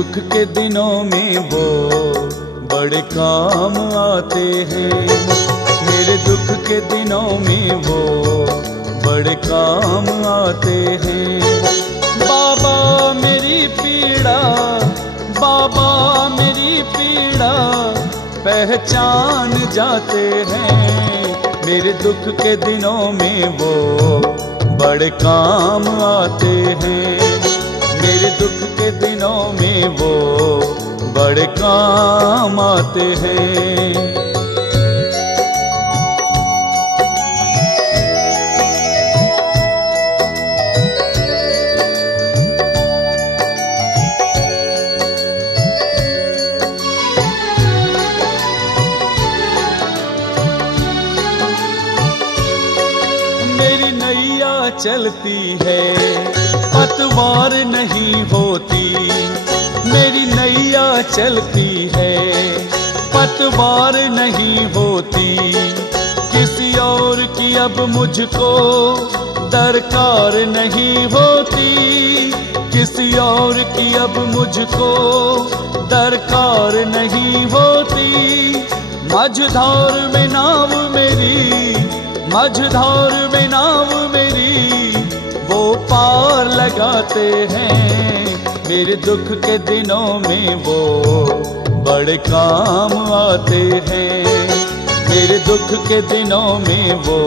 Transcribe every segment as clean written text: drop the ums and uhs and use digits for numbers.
दुख के दिनों में वो बड़े काम आते हैं। मेरे दुख के दिनों में वो बड़े काम आते हैं। बाबा मेरी पीड़ा, बाबा मेरी पीड़ा पहचान जाते हैं। मेरे दुख के दिनों में वो बड़े काम आते हैं। मेरे दुख के दिनों में वो बड़े काम आते हैं। मेरी नैया चलती है पतवार नहीं होती। मेरी नैया चलती है पतवार नहीं होती। किसी और की अब मुझको दरकार नहीं होती। किसी और की अब मुझको दरकार नहीं होती। मझधार में नाव मेरी, मझधार में नाव मेरी वो पार लगाते हैं। मेरे दुख के दिनों में वो बड़े काम आते हैं। मेरे दुख के दिनों में वो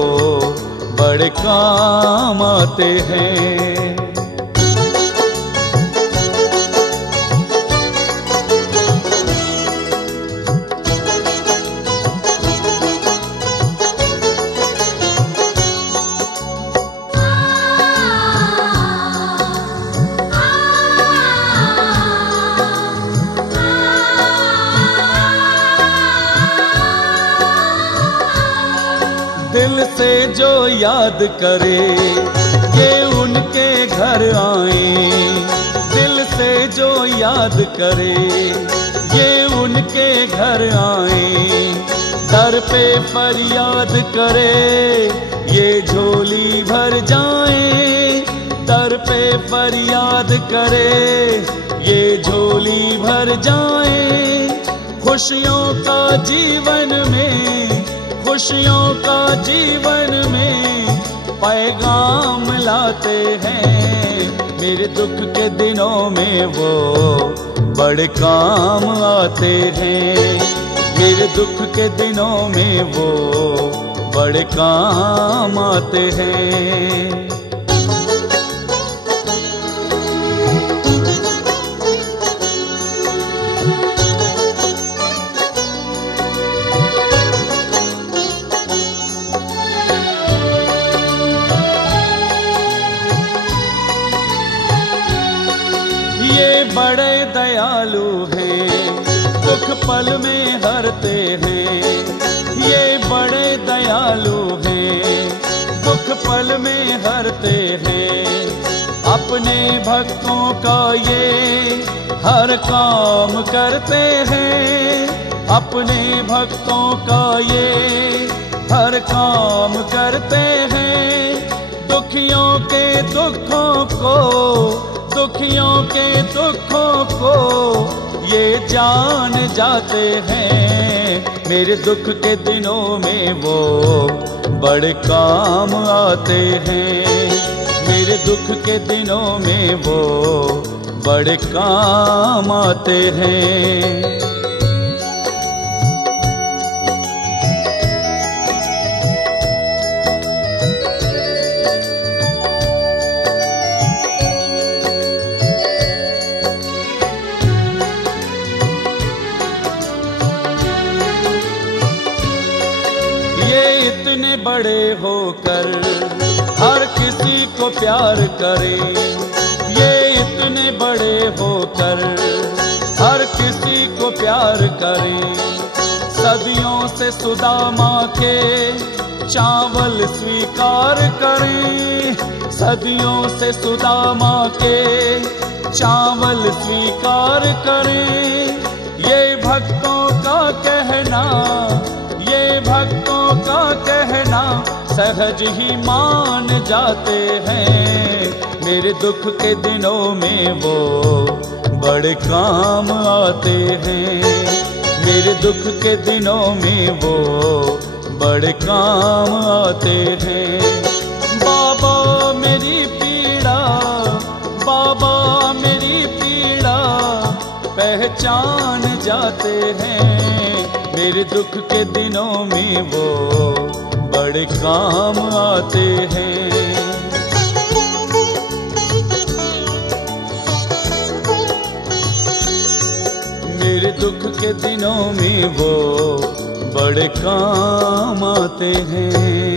बड़े काम आते हैं। दिल से जो याद करे ये उनके घर आए। दिल से जो याद करे ये उनके घर आए। दर पे फरियाद करे ये झोली भर जाए। दर पे फरियाद करे ये झोली भर जाए। खुशियों का जीवन में, खुशियों का जीवन में पैगाम लाते हैं। मेरे दुख के दिनों में वो बड़े काम आते हैं। मेरे दुख के दिनों में वो बड़े काम आते हैं। ये बड़े दयालु हैं, दुख पल में हरते हैं। ये बड़े दयालु हैं, दुख पल में हरते हैं। अपने भक्तों का ये हर काम करते हैं। अपने भक्तों का ये हर काम करते हैं। दुखियों के दुखों को, दुखियों के दुखों को ये जान जाते हैं। मेरे दुख के दिनों में वो बड़े काम आते हैं। मेरे दुख के दिनों में वो बड़े काम आते हैं। इतने बड़े होकर हर किसी को प्यार करें। ये इतने बड़े होकर हर किसी को प्यार करें। सदियों से सुदामा के चावल स्वीकार करें। सदियों से सुदामा के चावल स्वीकार करें। ये भक्तों का कहना, ये भक्तों का कहना सहज ही मान जाते हैं। मेरे दुख के दिनों में वो बड़े काम आते हैं। मेरे दुख के दिनों में वो बड़े काम आते हैं। बाबा मेरी पीड़ा, बाबा मेरी पीड़ा पहचान जाते हैं। मेरे दुख के दिनों में वो बड़े काम आते हैं। मेरे दुख के दिनों में वो बड़े काम आते हैं।